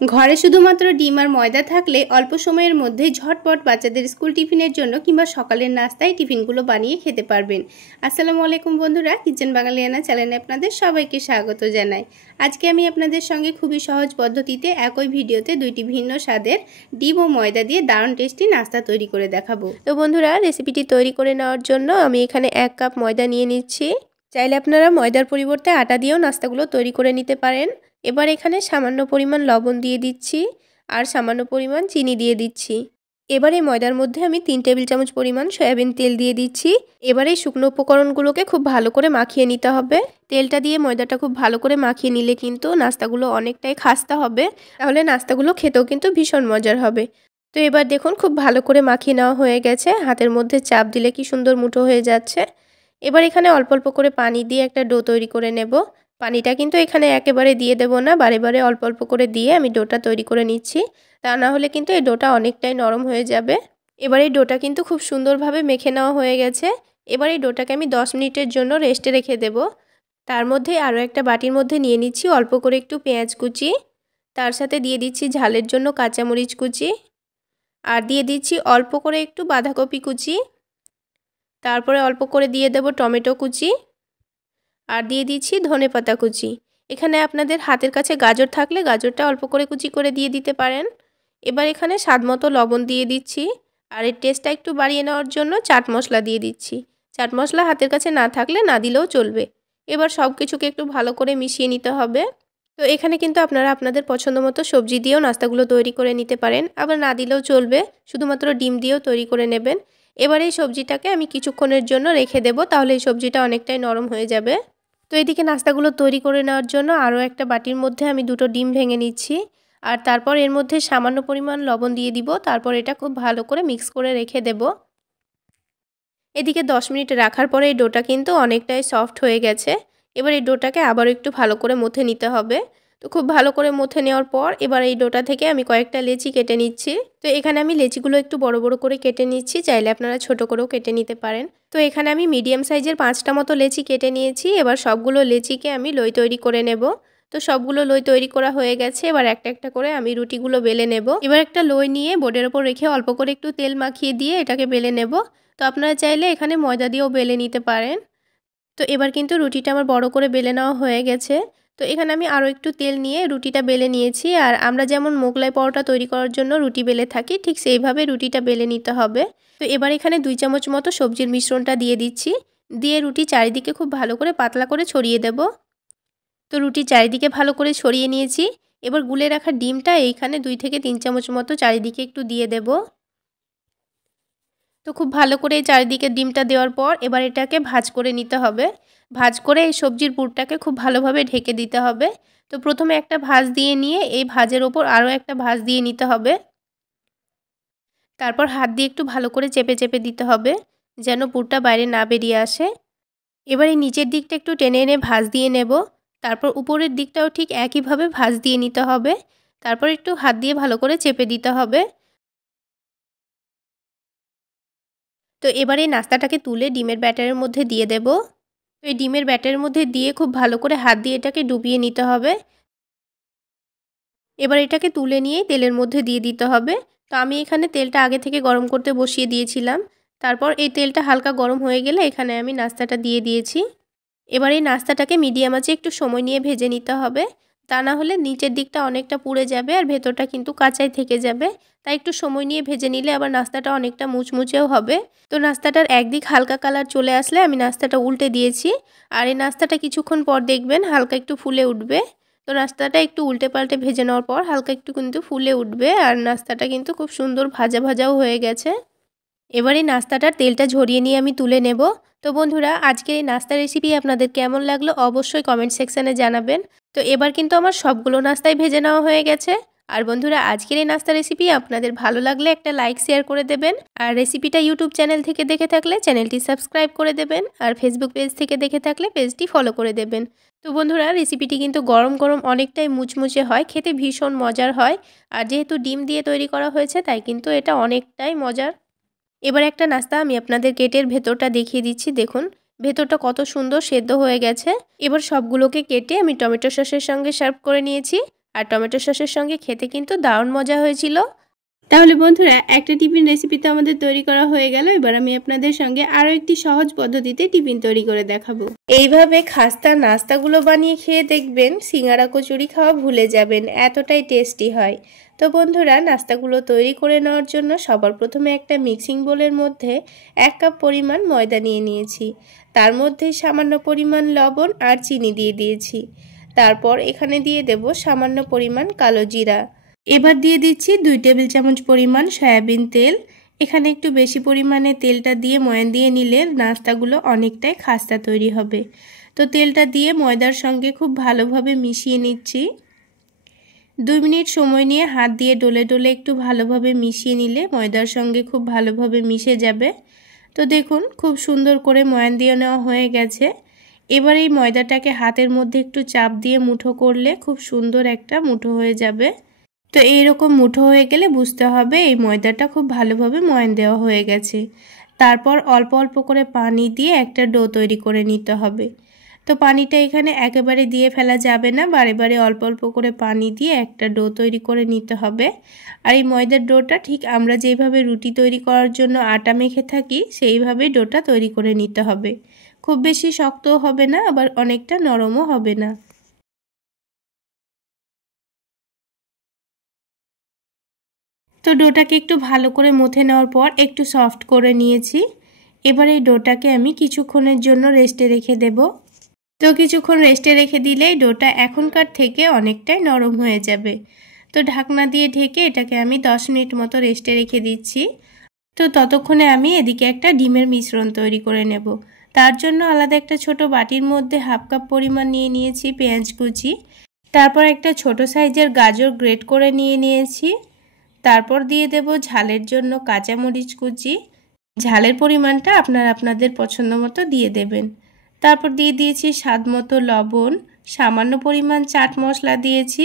ঘরে শুধুমাত্র ডিম আর ময়দা থাকলে অল্প সময়ের মধ্যে ঝটপট বাচ্চাদের স্কুল টিফিনের জন্য কিংবা সকালের নাস্তায় টিফিনগুলো বানিয়ে খেতে পারবেন। আসসালামু আলাইকুম বন্ধুরা, কিচেন বাঙালিয়ানা চ্যানেলে আপনাদের সবাইকে স্বাগত জানাই। আজকে আমি আপনাদের সঙ্গে খুবই সহজ পদ্ধতিতে একই ভিডিওতে দুইটি ভিন্ন স্বাদের ডিম ও ময়দা দিয়ে দারুণ টেস্টি নাস্তা তৈরি করে দেখাবো। তো বন্ধুরা, রেসিপিটি তৈরি করে নেওয়ার জন্য আমি এখানে 1 কাপ ময়দা নিয়ে নিচ্ছি। চাইলে আপনারা ময়দার পরিবর্তে আটা দিয়েও নাস্তাগুলো তৈরি করে নিতে পারেন। এবার এখানে সামান্য পরিমাণ লবণ দিয়ে দিচ্ছি আর সামান্য পরিমাণ চিনি দিয়ে দিচ্ছি। এবার এই ময়দার মধ্যে আমি 3 টেবিল চামচ পরিমাণ সয়াবিন তেল দিয়ে দিচ্ছি। এবার এই শুকনো উপকরণগুলোকে খুব ভালো করে মাখিয়ে নিতে হবে। তেলটা দিয়ে ময়দাটা খুব ভালো করে মাখিয়ে নিলে কিন্তু নাস্তাগুলো অনেকটাই খাস্তা হবে, তাহলে নাস্তাগুলো খেতেও কিন্তু ভীষণ মজার হবে। তো এবার দেখুন খুব ভালো করে মাখিয়ে নেওয়া হয়ে গেছে। হাতের মধ্যে চাপ দিলে কি সুন্দর মুঠো হয়ে যাচ্ছে। এবার এখানে অল্প অল্প করে পানি দিয়ে একটা ডো তৈরি করে নেব। পানিটা কিন্তু এখানে একেবারে দিয়ে দেব না, বারে বারে অল্প অল্প করে দিয়ে আমি ডোটা তৈরি করে নিচ্ছি। তা না হলে কিন্তু এই ডোটা অনেকটাই নরম হয়ে যাবে। এবার এই ডোটা কিন্তু খুব সুন্দরভাবে মেখে নেওয়া হয়ে গেছে। এবার এই ডোটাকে আমি 10 মিনিটের জন্য রেস্টে রেখে দেব। তার মধ্যে আরও একটা বাটির মধ্যে নিয়ে নিচ্ছি অল্প করে একটু পেঁয়াজ কুচি, তার সাথে দিয়ে দিচ্ছি ঝালের জন্য কাঁচামরিচ কুচি, আর দিয়ে দিচ্ছি অল্প করে একটু বাঁধাকপি কুচি, তারপরে অল্প করে দিয়ে দেব টমেটো কুচি, আর দিয়ে দিচ্ছি ধনেপাতা কুচি। এখানে আপনাদের হাতের কাছে গাজর থাকলে গাজরটা অল্প করে কুচি করে দিয়ে দিতে পারেন। এবার এখানে স্বাদমতো লবণ দিয়ে দিচ্ছি, আর এর টেস্টটা একটু বাড়িয়ে নেওয়ার জন্য চাট মশলা দিয়ে দিচ্ছি। চাট মশলা হাতের কাছে না থাকলে না দিলেও চলবে। এবার সব কিছুকে একটু ভালো করে মিশিয়ে নিতে হবে। তো এখানে কিন্তু আপনারা আপনাদের পছন্দ মতো সবজি দিয়েও নাস্তাগুলো তৈরি করে নিতে পারেন, আবার না দিলেও চলবে, শুধুমাত্র ডিম দিয়েও তৈরি করে নেবেন। এবার এই সবজিটাকে আমি কিছুক্ষণের জন্য রেখে দেব, তাহলে এই সবজিটা অনেকটাই নরম হয়ে যাবে। তো এদিকে নাস্তাগুলো তৈরি করে নেওয়ার জন্য আরও একটা বাটির মধ্যে আমি 2টো ডিম ভেঙে নিচ্ছি, আর তারপর এর মধ্যে সামান্য পরিমাণ লবণ দিয়ে দিব। তারপর এটা খুব ভালো করে মিক্স করে রেখে দেব। এদিকে 10 মিনিট রাখার পরে এই ডোটা কিন্তু অনেকটাই সফট হয়ে গেছে। এবার এই ডোটাকে আবারও একটু ভালো করে মথে নিতে হবে। তো খুব ভালো করে মথে নেওয়ার পর এবার এই ডোটা থেকে আমি কয়েকটা লেচি কেটে নিচ্ছি। তো এখানে আমি লেচিগুলো একটু বড় বড় করে কেটে নিচ্ছি, চাইলে আপনারা ছোট করেও কেটে নিতে পারেন। তো এখানে আমি মিডিয়াম সাইজের 5টা মতো লেচি কেটে নিয়েছি। এবার সবগুলো লেচিকে আমি লই তৈরি করে নেব। তো সবগুলো লই তৈরি করা হয়ে গেছে। এবার একটা একটা করে আমি রুটিগুলো বেলে নেব। এবার একটা লই নিয়ে বোর্ডের ওপর রেখে অল্প করে একটু তেল মাখিয়ে দিয়ে এটাকে বেলে নেব। তো আপনারা চাইলে এখানে ময়দা দিয়েও বেলে নিতে পারেন। তো এবার কিন্তু রুটিটা আমার বড় করে বেলে নেওয়া হয়ে গেছে। তো এখানে আমি আরও একটু তেল নিয়ে রুটিটা বেলে নিয়েছি। আর আমরা যেমন মোগলাই পরোটা তৈরি করার জন্য রুটি বেলে থাকি, ঠিক সেইভাবে রুটিটা বেলে নিতে হবে। তো এবার এখানে 2 চামচ মতো সবজির মিশ্রণটা দিয়ে দিচ্ছি। দিয়ে রুটি চারিদিকে খুব ভালো করে পাতলা করে ছড়িয়ে দেব। তো রুটি চারিদিকে ভালো করে ছড়িয়ে নিয়েছি। এবার গুলে রাখা ডিমটা এইখানে 2 থেকে 3 চামচ মতো চারিদিকে একটু দিয়ে দেব। তো খুব ভালো করে চারিদিকে ডিমটা দেওয়ার পর এবার এটাকে ভাঁজ করে নিতে হবে। ভাঁজ করে এই সবজির পুরটাকে খুব ভালোভাবে ঢেকে দিতে হবে। তো প্রথমে একটা ভাঁজ দিয়ে নিয়ে এই ভাঁজের ওপর আরও একটা ভাঁজ দিয়ে নিতে হবে। তারপর হাত দিয়ে একটু ভালো করে চেপে চেপে দিতে হবে, যেন পুরটা বাইরে না বেরিয়ে আসে। এবার এই নিচের দিকটা একটু টেনে এনে ভাঁজ দিয়ে নেব। তারপর উপরের দিকটাও ঠিক একইভাবে ভাঁজ দিয়ে নিতে হবে। তারপর একটু হাত দিয়ে ভালো করে চেপে দিতে হবে। তো এবার এই নাস্তাটাকে তুলে ডিমের ব্যাটারের মধ্যে দিয়ে দেব। তো এই ডিমের ব্যাটারের মধ্যে দিয়ে খুব ভালো করে হাত দিয়ে এটাকে ডুবিয়ে নিতে হবে। এবার এটাকে তুলে নিয়ে তেলের মধ্যে দিয়ে দিতে হবে। তো আমি এখানে তেলটা আগে থেকে গরম করতে বসিয়ে দিয়েছিলাম। তারপর এই তেলটা হালকা গরম হয়ে গেলে এখানে আমি নাস্তাটা দিয়ে দিয়েছি। এবার এই নাস্তাটাকে মিডিয়াম আঁচে একটু সময় নিয়ে ভেজে নিতে হবে, তা না হলে নিচের দিকটা অনেকটা পুড়ে যাবে আর ভেতরটা কিন্তু কাঁচাই থেকে যাবে। তাই একটু সময় নিয়ে ভেজে নিলে আবার নাস্তাটা অনেকটা মুচমুচেও হবে। তো নাস্তাটার একদিক হালকা কালার চলে আসলে আমি নাস্তাটা উল্টে দিয়েছি। আর এই নাস্তাটা কিছুক্ষণ পর দেখবেন হালকা একটু ফুলে উঠবে। তো নাস্তাটা একটু উল্টে পাল্টে ভেজে নেওয়ার পর হালকা একটু কিন্তু ফুলে উঠবে, আর নাস্তাটা কিন্তু খুব সুন্দর ভাজা ভাজাও হয়ে গেছে। এবার এই নাস্তাটার তেলটা ঝরিয়ে নিয়ে আমি তুলে নেব। তো বন্ধুরা, আজকের এই নাস্তা রেসিপি আপনাদের কেমন লাগলো অবশ্যই কমেন্ট সেকশানে জানাবেন। তো এবার কিন্তু আমার সবগুলো নাস্তাই ভেজে নেওয়া হয়ে গেছে। আর বন্ধুরা, আজকের এই নাস্তা রেসিপি আপনাদের ভালো লাগলে একটা লাইক শেয়ার করে দেবেন। আর রেসিপিটা ইউটিউব চ্যানেল থেকে দেখে থাকলে চ্যানেলটি সাবস্ক্রাইব করে দেবেন। আর ফেসবুক পেজ থেকে দেখে থাকলে পেজটি ফলো করে দেবেন। তো বন্ধুরা, রেসিপিটি কিন্তু গরম গরম অনেকটাই মুচমুচে হয়, খেতে ভীষণ মজার হয়। আর যেহেতু ডিম দিয়ে তৈরি করা হয়েছে তাই কিন্তু এটা অনেকটাই মজার। এবার একটা নাস্তা আমি আপনাদের কেটের ভেতরটা দেখিয়ে দিচ্ছি। দেখুন ভেতরটা কত সুন্দর সেদ্ধ হয়ে গেছে। এবার সবগুলোকে কেটে আমি টমেটো সসের সঙ্গে সার্ভ করে নিয়েছি। আর টমেটো সসের সঙ্গে খেতে কিন্তু দারুণ মজা হয়েছিল। তাহলে বন্ধুরা, একটা টিফিন রেসিপি তো আমাদের তৈরি করা হয়ে গেল। এবার আমি আপনাদের সঙ্গে আরও একটি সহজ পদ্ধতিতে টিফিন তৈরি করে দেখাবো। এইভাবে খাস্তা নাস্তাগুলো বানিয়ে খেয়ে দেখবেন সিঙ্গারা কচুরি খাওয়া ভুলে যাবেন, এতটাই টেস্টি হয়। তো বন্ধুরা, নাস্তাগুলো তৈরি করে নেওয়ার জন্য সবার প্রথমে একটা মিক্সিং বোলের মধ্যে 1 কাপ পরিমাণ ময়দা নিয়ে নিয়েছি। তার মধ্যে সামান্য পরিমাণ লবণ আর চিনি দিয়ে দিয়েছি। তারপর এখানে দিয়ে দেব সামান্য পরিমাণ কালো জিরা। এবার দিয়ে দিচ্ছি 2 টেবিল চামচ পরিমাণ সয়াবিন তেল। এখানে একটু বেশি পরিমাণে তেলটা দিয়ে ময়ান দিয়ে নিলে নাস্তাগুলো অনেকটাই খাস্তা তৈরি হবে। তো তেলটা দিয়ে ময়দার সঙ্গে খুব ভালোভাবে মিশিয়ে নিচ্ছি। 2 মিনিট সময় নিয়ে হাত দিয়ে ডলে ডলে একটু ভালোভাবে মিশিয়ে নিলে ময়দার সঙ্গে খুব ভালোভাবে মিশে যাবে। তো দেখুন, খুব সুন্দর করে ময়ান দিয়ে নেওয়া হয়ে গেছে। এবার এই ময়দাটাকে হাতের মধ্যে একটু চাপ দিয়ে মুঠো করলে খুব সুন্দর একটা মুঠো হয়ে যাবে। তো এইরকম মুঠো হয়ে গেলে বুঝতে হবে এই ময়দাটা খুব ভালোভাবে ময়ান দেওয়া হয়ে গেছে। তারপর অল্প অল্প করে পানি দিয়ে একটা ডো তৈরি করে নিতে হবে। তো পানিটা এখানে একেবারে দিয়ে ফেলা যাবে না, বারে বারে অল্প অল্প করে পানি দিয়ে একটা ডো তৈরি করে নিতে হবে। আর এই ময়দার ডোটা ঠিক আমরা যেভাবে রুটি তৈরি করার জন্য আটা মেখে থাকি সেইভাবে ডোটা তৈরি করে নিতে হবে। খুব বেশি শক্তও হবে না, আবার অনেকটা নরমও হবে না। তো ডোটাকে একটু ভালো করে মথে নেওয়ার পর একটু সফট করে নিয়েছি। এবার এই ডোটাকে আমি কিছুক্ষণের জন্য রেস্টে রেখে দেব। তো কিছুক্ষণ রেস্টে রেখে দিলেই ডোটা এখনকার থেকে অনেকটাই নরম হয়ে যাবে। তো ঢাকনা দিয়ে ঢেকে এটাকে আমি 10 মিনিট মতো রেস্টে রেখে দিচ্ছি। তো ততক্ষণে আমি এদিকে একটা ডিমের মিশ্রণ তৈরি করে নেব। তার জন্য আলাদা একটা ছোট বাটির মধ্যে 1/2 কাপ পরিমাণ নিয়ে নিয়েছি পেঁয়াজ কুচি। তারপর একটা ছোট সাইজের গাজর গ্রেট করে নিয়ে নিয়েছি। তারপর দিয়ে দেব ঝালের জন্য কাঁচামরিচ কুচি। ঝালের পরিমাণটা আপনারা আপনাদের পছন্দ মতো দিয়ে দেবেন। তারপর দিয়ে দিয়েছি স্বাদ মতো লবণ, সামান্য পরিমাণ চাট মশলা দিয়েছি।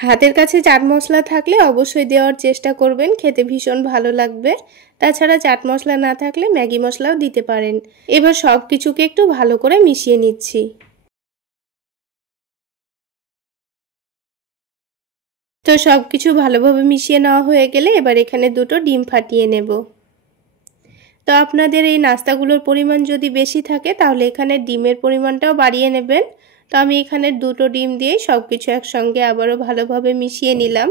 হাতের কাছে চাট মশলা থাকলে অবশ্যই দেওয়ার চেষ্টা করবেন, খেতে ভীষণ ভালো লাগবে। তাছাড়া চাট মশলা না থাকলে ম্যাগি মশলাও দিতে পারেন। এবার সব কিছুকে একটু ভালো করে মিশিয়ে নিচ্ছি। তো সব কিছু ভালোভাবে মিশিয়ে নেওয়া হয়ে গেলে এবার এখানে 2টো ডিম ফাটিয়ে নেব। তো আপনাদের এই নাস্তাগুলোর পরিমাণ যদি বেশি থাকে তাহলে এখানে ডিমের পরিমাণটাও বাড়িয়ে নেবেন। তো আমি এখানে 2টো ডিম দিয়ে সব কিছু একসঙ্গে আবারও ভালোভাবে মিশিয়ে নিলাম।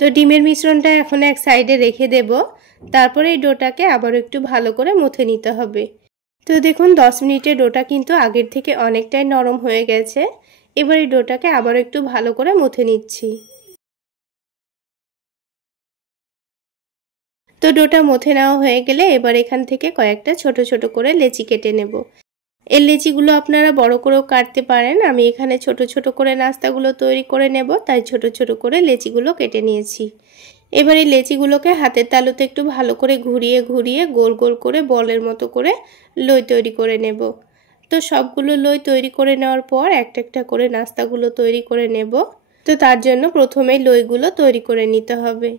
তো ডিমের মিশ্রণটা এখন এক সাইডে রেখে দেব। তারপরে এই ডোটাকে আবার একটু ভালো করে মথে নিতে হবে। তো দেখুন 10 মিনিটে ডোটা কিন্তু আগের থেকে অনেকটাই নরম হয়ে গেছে। এবার এই ডোটাকে আবার একটু ভালো করে মথে নিচ্ছি। তো ডোটা মথে নেওয়া হয়ে গেলে এবার এখান থেকে কয়েকটা ছোট ছোট করে লেচি কেটে নেব। এই লেচিগুলো আপনারা বড় করেও কাটতে পারেন। আমি এখানে ছোট ছোট করে নাস্তাগুলো তৈরি করে নেব, তাই ছোট ছোট করে লেচিগুলো কেটে নিয়েছি। এবার এই লেচিগুলোকে হাতের তালুতে একটু ভালো করে ঘুরিয়ে ঘুরিয়ে গোল গোল করে বলের মতো করে লই তৈরি করে নেব। তো সবগুলো লই তৈরি করে নেওয়ার পর একটা একটা করে নাস্তাগুলো তৈরি করে নেব। তো তার জন্য প্রথমেই লইগুলো তৈরি করে নিতে হবে।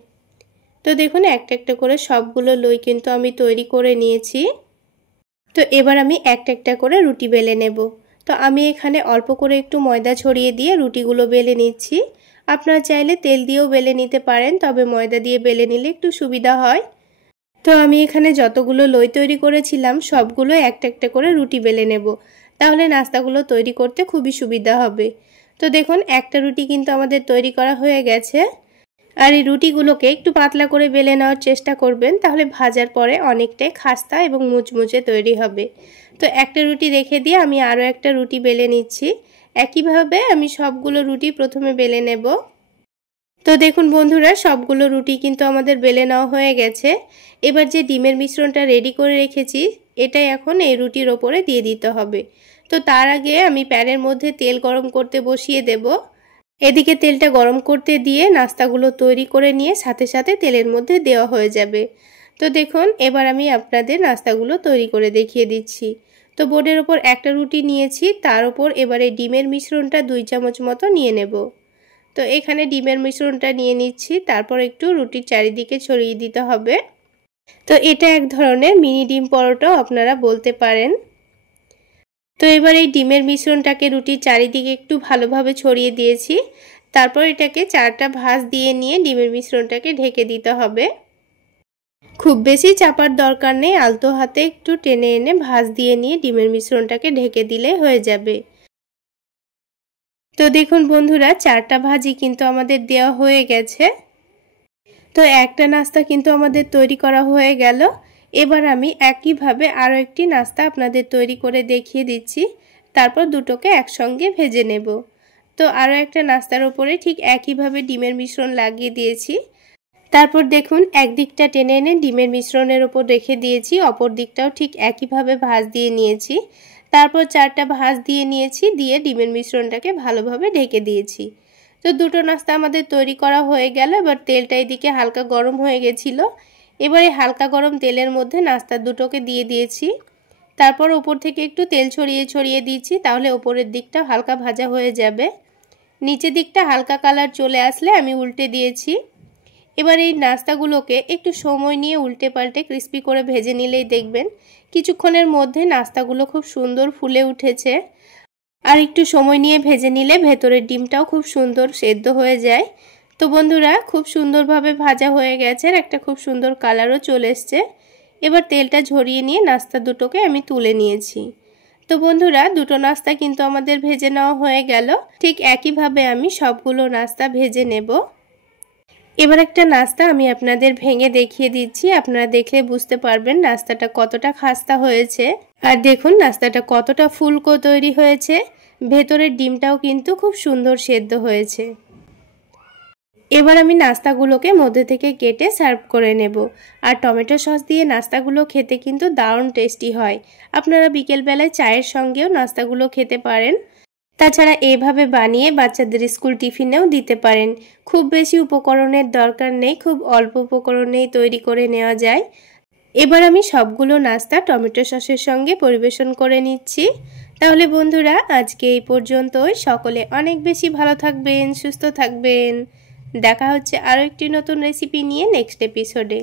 তো দেখুন একটা একটা করে সবগুলো লই কিন্তু আমি তৈরি করে নিয়েছি। তো এবার আমি একটা একটা করে রুটি বেলে নেব। তো আমি এখানে অল্প করে একটু ময়দা ছড়িয়ে দিয়ে রুটিগুলো বেলে নিচ্ছি। আপনারা চাইলে তেল দিয়েও বেলে নিতে পারেন, তবে ময়দা দিয়ে বেলে নিলে একটু সুবিধা হয়। তো আমি এখানে যতগুলো লই তৈরি করেছিলাম সবগুলো একটা একটা করে রুটি বেলে নেব, তাহলে নাস্তাগুলো তৈরি করতে খুবই সুবিধা হবে। তো দেখুন একটা রুটি কিন্তু আমাদের তৈরি করা হয়ে গেছে। আর এই রুটিগুলোকে একটু পাতলা করে বেলে নেওয়ার চেষ্টা করবেন, তাহলে ভাজার পরে অনেকটাই খাস্তা এবং মুচমুচে তৈরি হবে। তো একটা রুটি রেখে দিয়ে আমি আরও একটা রুটি বেলে নিচ্ছি। একইভাবে আমি সবগুলো রুটি প্রথমে বেলে নেব। তো দেখুন বন্ধুরা, সবগুলো রুটি কিন্তু আমাদের বেলে নেওয়া হয়ে গেছে। এবার যে ডিমের মিশ্রণটা রেডি করে রেখেছি এটাই এখন এই রুটির ওপরে দিয়ে দিতে হবে। তো তার আগে আমি প্যানের মধ্যে তেল গরম করতে বসিয়ে দেব। এদিকে তেলটা গরম করতে দিয়ে নাস্তাগুলো তৈরি করে নিয়ে সাথে সাথে তেলের মধ্যে দেওয়া হয়ে যাবে। তো দেখুন এবার আমি আপনাদের নাস্তাগুলো তৈরি করে দেখিয়ে দিচ্ছি। তো বোর্ডের ওপর একটা রুটি নিয়েছি, তার উপর এবারে ডিমের মিশ্রণটা 2 চামচ মতো নিয়ে নেব। তো এখানে ডিমের মিশ্রণটা নিয়ে নিচ্ছি, তারপর একটু রুটির চারিদিকে ছড়িয়ে দিতে হবে। তো এটা এক ধরনের মিনি ডিম পরোটাও আপনারা বলতে পারেন। তো এবার এই ডিমের মিশ্রণটাকে রুটির চারিদিকে একটু ভালোভাবে ছড়িয়ে দিয়েছি। তারপর এটাকে 4টা ভাঁজ দিয়ে নিয়ে ডিমের মিশ্রণটাকে ঢেকে দিতে হবে। খুব বেশি চাপার দরকার নেই, আলতো হাতে একটু টেনে এনে ভাঁজ দিয়ে নিয়ে ডিমের মিশ্রণটাকে ঢেকে দিলে হয়ে যাবে। তো দেখুন বন্ধুরা, 4টা ভাজি কিন্তু আমাদের দেওয়া হয়ে গেছে। তো একটা নাস্তা কিন্তু আমাদের তৈরি করা হয়ে গেল। এবার আমি একইভাবে আরও একটি নাস্তা আপনাদের তৈরি করে দেখিয়ে দিচ্ছি, তারপর দুটোকে একসঙ্গে ভেজে নেব। তো আরও একটা নাস্তার উপরে ঠিক একইভাবে ডিমের মিশ্রণ লাগিয়ে দিয়েছি। তারপর দেখুন একদিকটা টেনে এনে ডিমের মিশ্রণের ওপর রেখে দিয়েছি, অপর দিকটাও ঠিক একইভাবে ভাঁজ দিয়ে নিয়েছি। তারপর 4টা ভাঁজ দিয়ে নিয়েছি, দিয়ে ডিমের মিশ্রণটাকে ভালোভাবে ঢেকে দিয়েছি। তো দুটো নাস্তা আমাদের তৈরি করা হয়ে গেল। এবার তেলটা এদিকে হালকা গরম হয়ে গেছিলো। এবার এই হালকা গরম তেলের মধ্যে নাস্তা দুটোকে দিয়ে দিয়েছি। তারপর ওপর থেকে একটু তেল ছড়িয়ে ছড়িয়ে দিচ্ছি, তাহলে ওপরের দিকটা হালকা ভাজা হয়ে যাবে। নিচের দিকটা হালকা কালার চলে আসলে আমি উল্টে দিয়েছি। এবার এই নাস্তাগুলোকে একটু সময় নিয়ে উল্টে পাল্টে ক্রিস্পি করে ভেজে নিলেই দেখবেন কিছুক্ষণের মধ্যে নাস্তাগুলো খুব সুন্দর ফুলে উঠেছে। আর একটু সময় নিয়ে ভেজে নিলে ভেতরের ডিমটাও খুব সুন্দর সেদ্ধ হয়ে যায়। তো বন্ধুরা, খুব সুন্দরভাবে ভাজা হয়ে গেছে, একটা খুব সুন্দর কালারও চলে এসছে। এবার তেলটা ঝরিয়ে নিয়ে নাস্তা দুটোকে আমি তুলে নিয়েছি। তো বন্ধুরা, দুটো নাস্তা কিন্তু আমাদের ভেজে নেওয়া হয়ে গেল। ঠিক একইভাবে আমি সবগুলো নাস্তা ভেজে নেব। এবার একটা নাস্তা আমি আপনাদের ভেঙে দেখিয়ে দিচ্ছি, আপনারা দেখলে বুঝতে পারবেন নাস্তাটা কতটা খাস্তা হয়েছে। আর দেখুন নাস্তাটা কতটা ফুলকো তৈরি হয়েছে, ভেতরের ডিমটাও কিন্তু খুব সুন্দর সেদ্ধ হয়েছে। এবার আমি নাস্তাগুলোকে মধ্যে থেকে কেটে সার্ভ করে নেব। আর টমেটো সস দিয়ে নাস্তাগুলো খেতে কিন্তু দারুণ টেস্টি হয়। আপনারা বিকেলবেলায় চায়ের সঙ্গেও নাস্তাগুলো খেতে পারেন। তাছাড়া এভাবে বানিয়ে বাচ্চাদের স্কুল টিফিনেও দিতে পারেন। খুব বেশি উপকরণের দরকার নেই, খুব অল্প উপকরণেই তৈরি করে নেওয়া যায়। এবার আমি সবগুলো নাস্তা টমেটো সসের সঙ্গে পরিবেশন করে নিচ্ছি। তাহলে বন্ধুরা, আজকে এই পর্যন্তই। সকলে অনেক বেশি ভালো থাকবেন, সুস্থ থাকবেন। দেখা হচ্ছে আরও একটি নতুন রেসিপি নিয়ে নেক্সট এপিসোডে।